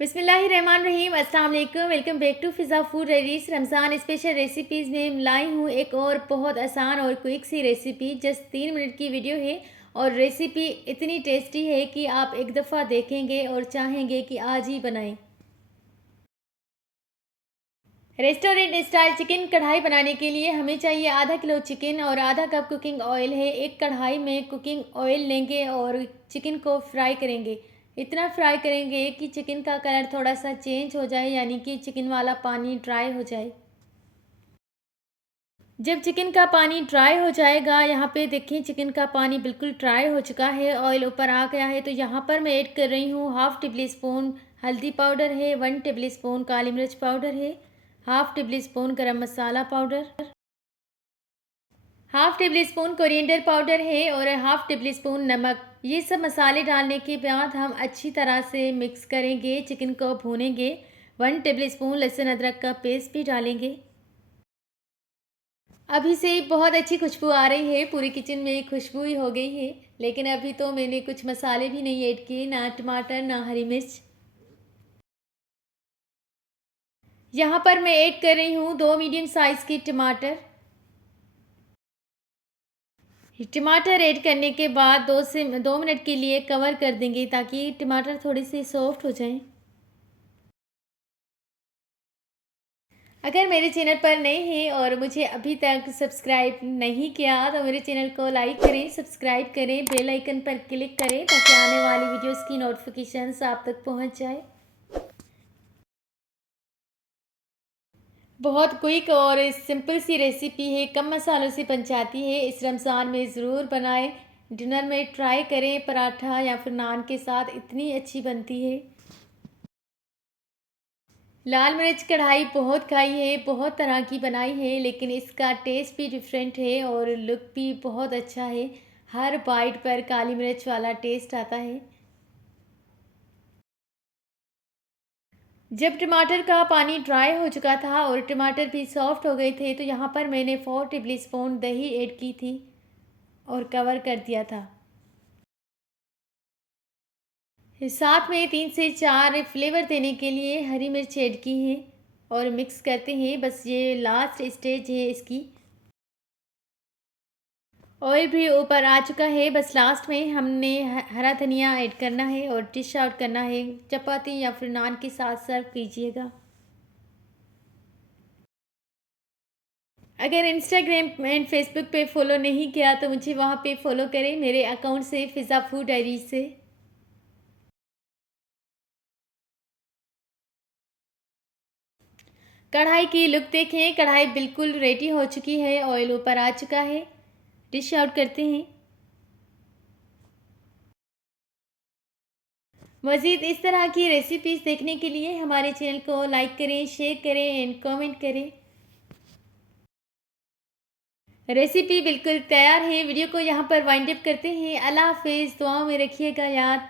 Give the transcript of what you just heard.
बिस्मिल्लाहिर्रहमानिर्रहीम। अस्सलाम वालेकुम। Welcome back to Fiza food diaries. Ramzan special recipes में लाई हूँ एक और बहुत आसान और क्विक सी रेसिपी। जस्ट 3 मिनट की वीडियो है और रेसिपी इतनी टेस्टी है कि आप एक दफ़ा देखेंगे और चाहेंगे कि आज ही बनाएं। रेस्टोरेंट स्टाइल चिकन कढ़ाई बनाने के लिए हमें चाहिए आधा किलो चिकन और आधा कप कुकिंग ऑयल है। एक कढ़ाई में कुकिंग ऑयल लेंगे और चिकन को फ्राई करेंगे। इतना फ्राई करेंगे कि चिकन का कलर थोड़ा सा चेंज हो जाए, यानी कि चिकन वाला पानी ड्राई हो जाए। जब चिकन का पानी ड्राई हो जाएगा, यहाँ पे देखिए चिकन का पानी बिल्कुल ड्राई हो चुका है, ऑयल ऊपर आ गया है। तो यहाँ पर मैं ऐड कर रही हूँ हाफ़ टेबल स्पून हल्दी पाउडर है, 1 टेबल स्पून काली मिर्च पाउडर है, half tablespoon garam masala powder, half tablespoon coriander powder है और हाफ़ टेबल स्पून नमक। ये सब मसाले डालने के बाद हम अच्छी तरह से मिक्स करेंगे, चिकन को भूनेंगे। 1 टेबल स्पून लहसुन अदरक का पेस्ट भी डालेंगे। अभी से बहुत अच्छी खुशबू आ रही है, पूरी किचन में खुशबू ही हो गई है। लेकिन अभी तो मैंने कुछ मसाले भी नहीं ऐड किए, ना टमाटर ना हरी मिर्च। यहाँ पर मैं ऐड कर रही हूँ 2 मीडियम साइज़ के टमाटर। टमाटर ऐड करने के बाद 2 मिनट के लिए कवर कर देंगे ताकि टमाटर थोड़े से सॉफ्ट हो जाएं। अगर मेरे चैनल पर नए हैं और मुझे अभी तक सब्सक्राइब नहीं किया तो मेरे चैनल को लाइक करें, सब्सक्राइब करें, बेल आइकन पर क्लिक करें ताकि आने वाली वीडियोस की नोटिफिकेशंस आप तक पहुंच जाए। बहुत क्विक और सिंपल सी रेसिपी है, कम मसालों से बन जाती है। इस रमज़ान में ज़रूर बनाएं, डिनर में ट्राई करें, पराठा या फिर नान के साथ इतनी अच्छी बनती है। लाल मिर्च कढ़ाई बहुत खाई है, बहुत तरह की बनाई है, लेकिन इसका टेस्ट भी डिफरेंट है और लुक भी बहुत अच्छा है। हर बाइट पर काली मिर्च वाला टेस्ट आता है। जब टमाटर का पानी ड्राई हो चुका था और टमाटर भी सॉफ्ट हो गए थे, तो यहाँ पर मैंने 4 टेबल स्पून दही ऐड की थी और कवर कर दिया था। साथ में 3 से 4 फ्लेवर देने के लिए हरी मिर्च ऐड की है और मिक्स करते हैं। बस ये लास्ट स्टेज है इसकी। ऑयल भी ऊपर आ चुका है, बस लास्ट में हमने हरा धनिया ऐड करना है और डिश आउट करना है। चपाती या फिर नान के साथ सर्व कीजिएगा। अगर इंस्टाग्राम एंड फेसबुक पे फॉलो नहीं किया तो मुझे वहाँ पे फॉलो करें, मेरे अकाउंट से फ़िज़ा फूड डायरीज से। कढ़ाई की लुक देखें, कढ़ाई बिल्कुल रेडी हो चुकी है, ऑयल ऊपर आ चुका है। डिश आउट करते हैं। मज़ीद इस तरह की रेसिपीज़ देखने के लिए हमारे चैनल को लाइक करें, शेयर करें एंड कमेंट करें। रेसिपी बिल्कुल तैयार है। वीडियो को यहाँ पर वाइंड अप करते हैं। अल्लाह हाफ़िज़। दुआओं में रखिएगा याद।